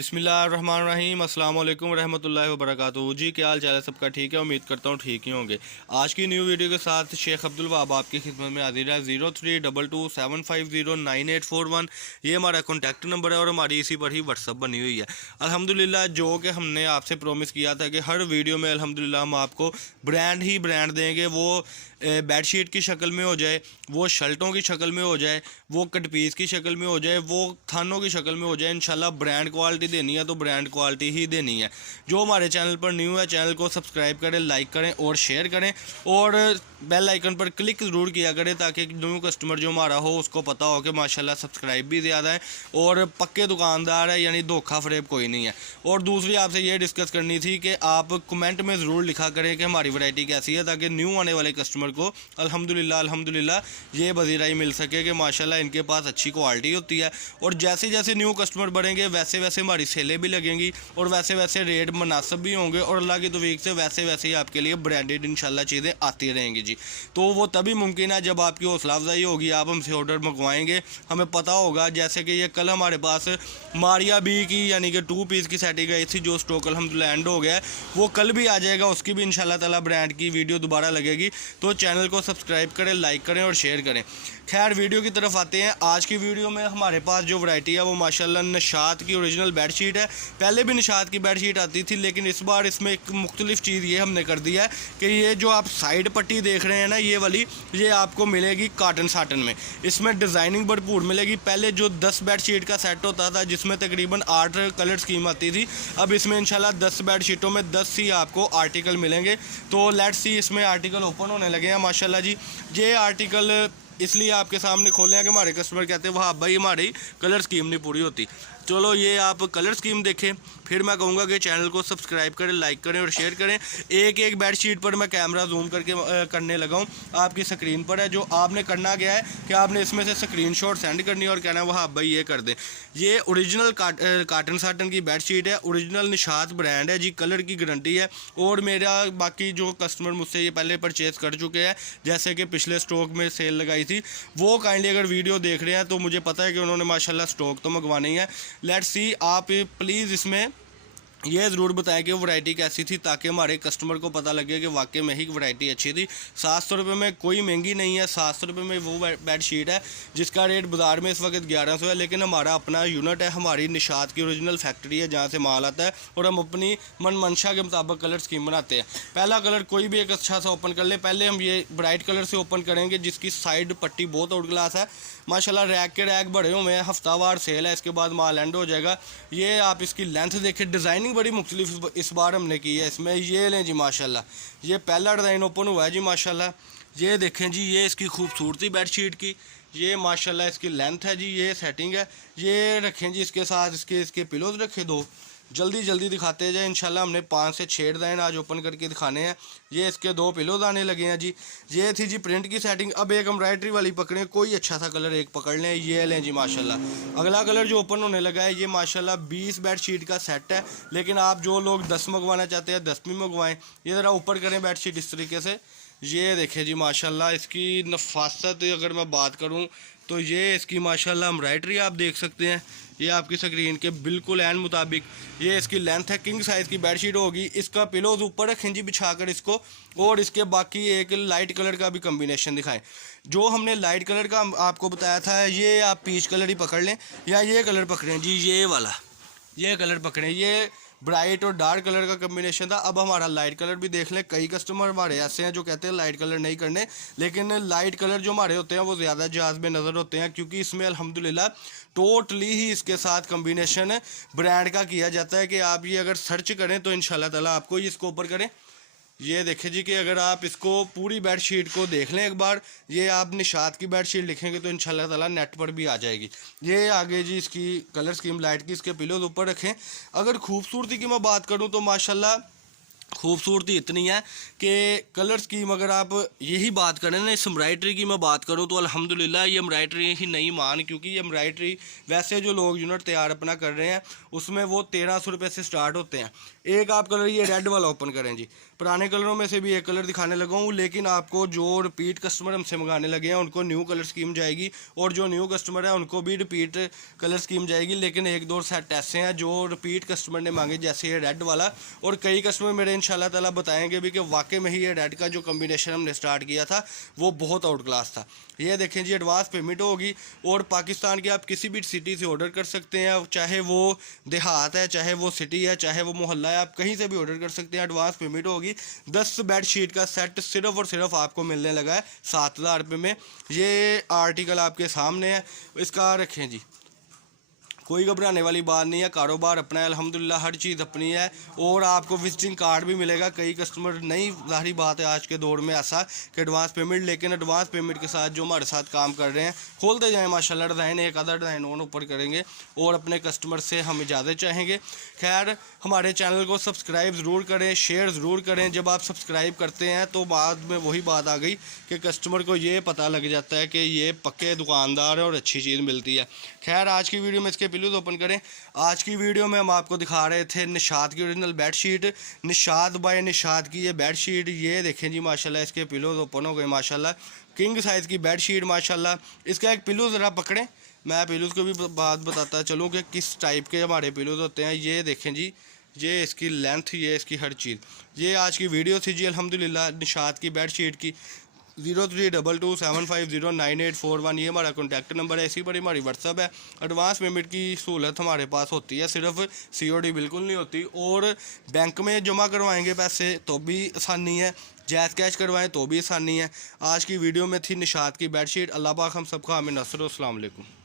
बिस्मिल्लाहिर्रहमानिर्रहीम अस्सलाम वालेकुम रहमतुल्लाहि व बरकातुहू। जी क्या हाल चाल है सबका? ठीक है, उम्मीद करता हूँ ठीक ही होंगे। आज की न्यू वीडियो के साथ शेख अब्दुल वहाब आपकी खिदमत में हाजिर है। 032275098141 ये हमारा कॉन्टैक्ट नंबर है और हमारी इसी पर ही व्हाट्सअप बनी हुई है। अल्हम्दुलिल्लाह जो कि हमने आपसे प्रॉमिस किया था कि हर वीडियो में अल्हम्दुलिल्लाह हम आपको ब्रांड ही ब्रांड देंगे। वो बेडशीट की शक्ल में हो जाए, वो शर्टों की शक्ल में हो जाए, वो कट पीस की शक्ल में हो जाए, वो थानों की शक्ल में हो जाए, इंशाल्लाह ब्रांड क्वालिटी देनी है तो ब्रांड क्वालिटी ही देनी है। जो हमारे चैनल पर न्यू है चैनल को सब्सक्राइब करें, लाइक करें और शेयर करें और बेल आइकन पर क्लिक ज़रूर किया करें ताकि न्यू कस्टमर जो हमारा हो उसको पता हो कि माशाल्लाह सब्सक्राइब भी ज़्यादा है और पक्के दुकानदार है, यानी धोखा फरेब कोई नहीं है। और दूसरी आपसे ये डिस्कस करनी थी कि आप कमेंट में ज़रूर लिखा करें कि हमारी वैरायटी कैसी है ताकि न्यू आने वाले कस्टमर को अल्हम्दुलिल्लाह ये बजीराई मिल सके कि माशाल्लाह इनके पास अच्छी क्वालिटी होती है। और जैसे जैसे न्यू कस्टमर बढ़ेंगे वैसे वैसे हमारी सेलें भी लगेंगी और वैसे वैसे रेट मुनासिब भी होंगे और अल्लाह की तौफीक से वैसे वैसे ही आपके लिए ब्रांडेड इंशाल्लाह चीज़ें आती रहेंगी जी। तो वो तभी मुमकिन है जब आपकी हौसला अफजाई होगी, आप हमसे ऑर्डर मंगवाएंगे, हमें पता होगा। जैसे कि ये कल हमारे पास मारिया बी की यानी कि 2 पीस की सेटिंग आई थी जो स्टॉक अल्हम्दुलिल्लाह एंड हो गया है, वो कल भी आ जाएगा, उसकी भी इंशाल्लाह ताला ब्रांड की वीडियो दोबारा लगेगी। तो चैनल को सब्सक्राइब करें, लाइक करें और शेयर करें। खैर वीडियो की तरफ आते हैं। आज की वीडियो में हमारे पास जो वैरायटी है वो माशाल्लाह निशात की ओरिजिनल बेडशीट है। पहले भी निशात की बेडशीट आती थी लेकिन इस बार इसमें एक मुख्तलिफ चीज़ ये हमने कर दिया है कि ये जो आप साइड पट्टी देख रहे हैं ना, ये वाली, ये आपको मिलेगी काटन साटन में। इसमें डिज़ाइनिंग भरपूर मिलेगी। पहले जो 10 बेडशीट का सेट होता था जिसमें तकरीबन 8 कलर स्कीम आती थी, अब इसमें इंशाल्लाह 10 बेडशीटों में 10 ही आपको आर्टिकल मिलेंगे। तो लेट्स सी, इसमें आर्टिकल ओपन होने लगे हैं माशाल्लाह जी। ये आर्टिकल इसलिए आपके सामने खोले हैं कि हमारे कस्टमर कहते हैं वहाँ भाई हमारी कलर स्कीम नहीं पूरी होती। चलो ये आप कलर स्कीम देखें, फिर मैं कहूँगा कि चैनल को सब्सक्राइब करें, लाइक करें और शेयर करें। एक एक बेडशीट पर मैं कैमरा जूम करके करने लगा हूँ, आपकी स्क्रीन पर है। जो आपने करना क्या है कि आपने इसमें से स्क्रीनशॉट सेंड करनी है और कहना है वहाँ भाई ये कर दें। ये ओरिजिनल काटन साटन की बेडशीट है, ओरिजिनल निशात ब्रांड है जी, कलर की गारंटी है। और मेरा बाकी जो कस्टमर मुझसे ये पहले परचेज़ कर चुके हैं, जैसे कि पिछले स्टॉक में सेल लगाई थी, वो काइंडली अगर वीडियो देख रहे हैं तो मुझे पता है कि उन्होंने माशाल्लाह स्टॉक तो मंगवाना ही है। लेट्स सी, आप प्लीज़ इसमें ये ज़रूर बताएं कि वैरायटी कैसी थी ताकि हमारे कस्टमर को पता लगे कि वाकई में ही वैरायटी अच्छी थी। 700 रुपये में कोई महंगी नहीं है। 700 रुपये में वो बेडशीट है जिसका रेट बाज़ार में इस वक्त 1100 है, लेकिन हमारा अपना यूनिट है, हमारी निशात की ओरिजिनल फैक्ट्री है जहाँ से माल आता है और हम अपनी मन मंशा के मुताबिक कलर स्कीम बनाते हैं। पहला कलर कोई भी एक अच्छा सा ओपन कर ले। पहले हम ये ब्राइट कलर से ओपन करेंगे जिसकी साइड पट्टी बहुत आउट क्लास है माशाल्लाह। रैक के रैक बड़े हुए हैं, हफ्तावार सेल है, इसके बाद माल एंड हो जाएगा। ये आप इसकी लेंथ देखें, डिज़ाइनिंग बड़ी मुख्तलिफ इस बार हमने की है इसमें। ये लें जी माशाल्लाह, ये पहला डिज़ाइन ओपन हुआ है जी माशाल्लाह। ये देखें जी, ये इसकी खूबसूरती बेडशीट की, ये माशाल्लाह इसकी लेंथ है जी, ये सेटिंग है। ये रखें जी इसके साथ इसके पिलोज रखे दो, जल्दी जल्दी दिखाते जाए। इंशाल्लाह हमने 5 से 6 डिज़ाइन आज ओपन करके दिखाने हैं। ये इसके 2 पिलोज आने लगे हैं जी। ये थी जी प्रिंट की सेटिंग। अब एक एम्ब्रॉयडरी वाली पकड़ें, कोई अच्छा सा कलर एक पकड़ लें। ये लें जी माशाल्लाह। अगला कलर जो ओपन होने लगा है ये माशाल्लाह 20 बेडशीट का सेट है, लेकिन आप जो लोग 10 मंगवाना चाहते हैं 10 भी मंगवाएँ। ये ज़रा ऊपर करें बेडशीट इस तरीके से। ये देखें जी माशाल्लाह इसकी नफासत अगर मैं बात करूँ तो ये इसकी माशाल्लाह एम्ब्रॉयडरी आप देख सकते हैं। ये आपकी स्क्रीन के बिल्कुल एन मुताबिक ये इसकी लेंथ है। किंग साइज़ की बेडशीट होगी। इसका पिलोज ऊपर रखें जी बिछाकर इसको, और इसके बाकी एक लाइट कलर का भी कम्बिनेशन दिखाएं। जो हमने लाइट कलर का आपको बताया था ये आप पीच कलर ही पकड़ लें या ये कलर पकड़ें जी, ये वाला ये कलर पकड़ें। ये ब्राइट और डार्क कलर का कम्बिनेशन था। अब हमारा लाइट कलर भी देख लें। कई कस्टमर हमारे ऐसे हैं जो कहते हैं लाइट कलर नहीं करने, लेकिन लाइट कलर जो हमारे होते हैं वो ज़्यादा जाज़ब नज़र होते हैं क्योंकि इसमें अल्हम्दुलिल्लाह टोटली ही इसके साथ कम्बिनेशन ब्रांड का किया जाता है कि आप ये अगर सर्च करें तो इंशाल्लाह ताला आपको इसको ऊपर करें। ये देखें जी कि अगर आप इसको पूरी बेडशीट को देख लें एक बार, ये आप निशात की बेडशीट लिखेंगे तो इंशाल्लाह ताला नेट पर भी आ जाएगी। ये आगे जी इसकी कलर स्कीम लाइट की, इसके पिलोज ऊपर रखें। अगर खूबसूरती की मैं बात करूं तो माशाल्लाह खूबसूरती इतनी है कि कलर स्कीम अगर आप यही बात करें ना, इस एम्ब्रॉयडरी की मैं बात करूं तो अल्हम्दुलिल्लाह ये एम्ब्रॉयडरी ही नहीं मान, क्योंकि ये एम्ब्रॉयडरी वैसे जो लोग यूनिट तैयार अपना कर रहे हैं उसमें वो 1300 रुपये से स्टार्ट होते हैं। एक आप कलर ये रेड वाला ओपन करें जी, पुराने कलरों में से भी एक कलर दिखाने लगा हूँ, लेकिन आपको जो रिपीट कस्टमर हमसे मंगाने लगे हैं उनको न्यू कलर स्कीम जाएगी, और जो न्यू कस्टमर है उनको भी रिपीट कलर स्कीम जाएगी। लेकिन एक दो सेट ऐसे हैं जो रिपीट कस्टमर ने मांगे, जैसे ये रेड वाला, और कई कस्टमर मेरे इंशाल्लाह ताला बताएंगे भी कि वाकई में ही ये रेड का जो कम्बिनेशन हमने स्टार्ट किया था वो बहुत आउट क्लास था। ये देखें जी, एडवांस पेमेंट होगी और पाकिस्तान के आप किसी भी सिटी से ऑर्डर कर सकते हैं, चाहे वो देहात है, चाहे वो सिटी है, चाहे वो मोहल्ला है, आप कहीं से भी ऑर्डर कर सकते हैं। एडवांस पेमेंट होगी। 10 बेड शीट का सेट सिर्फ और सिर्फ आपको मिलने लगा है 7,000 रुपये में। ये आर्टिकल आपके सामने है, इसका रखें जी, कोई घबराने वाली बात नहीं है। कारोबार अपना है अल्हम्दुलिल्लाह, हर चीज़ अपनी है, और आपको विजिटिंग कार्ड भी मिलेगा। कई कस्टमर नहीं, ज़ाहिर बात है आज के दौर में ऐसा कि एडवांस पेमेंट, लेकिन एडवांस पेमेंट के साथ जो हमारे साथ काम कर रहे हैं, खोलते जाएँ माशाल्लाह, डिज़ाइन एक आधा डिज़ाइन और ऊपर करेंगे और अपने कस्टमर से हम इजाज़त चाहेंगे। खैर, हमारे चैनल को सब्सक्राइब ज़रूर करें, शेयर ज़रूर करें। जब आप सब्सक्राइब करते हैं तो बाद में वही बात आ गई कि कस्टमर को ये पता लग जाता है कि ये पक्के दुकानदार है और अच्छी चीज़ मिलती है। खैर, आज की वीडियो में इसके पिलूज ओपन करें। आज की वीडियो में हम आपको दिखा रहे थे निशात की original bedsheet, Nishat by Nishat की ये बेडशीट। ये देखें जी माशाल्लाह, इसके पिलोज ओपन हो गए माशाल्लाह, किंग साइज़ की बेडशीट माशाल्लाह। इसका एक पिलो ज़रा पकड़ें, मैं पिलोज को भी बात बताता चलूँ कि किस टाइप के हमारे पिलोज होते हैं। ये देखें जी, ये इसकी लेंथ, ये इसकी हर चीज़। ये आज की वीडियो थी जी अल्हम्दुलिल्लाह निशात की बेडशीट की। 032275098841 ये हमारा कॉन्टैक्ट नंबर है, इसी पर हमारी व्हाट्सअप है। एडवांस पेमेंट की सहूलत हमारे पास होती है, सिर्फ COD बिल्कुल नहीं होती, और बैंक में जमा करवाएंगे पैसे तो भी आसानी है, जैज़ कैश करवाएं तो भी आसानी है। आज की वीडियो में थी निशात की बेडशीट। अल्लाह पाक हम सबका आमीन नसर। अस्सलाम वालेकुम।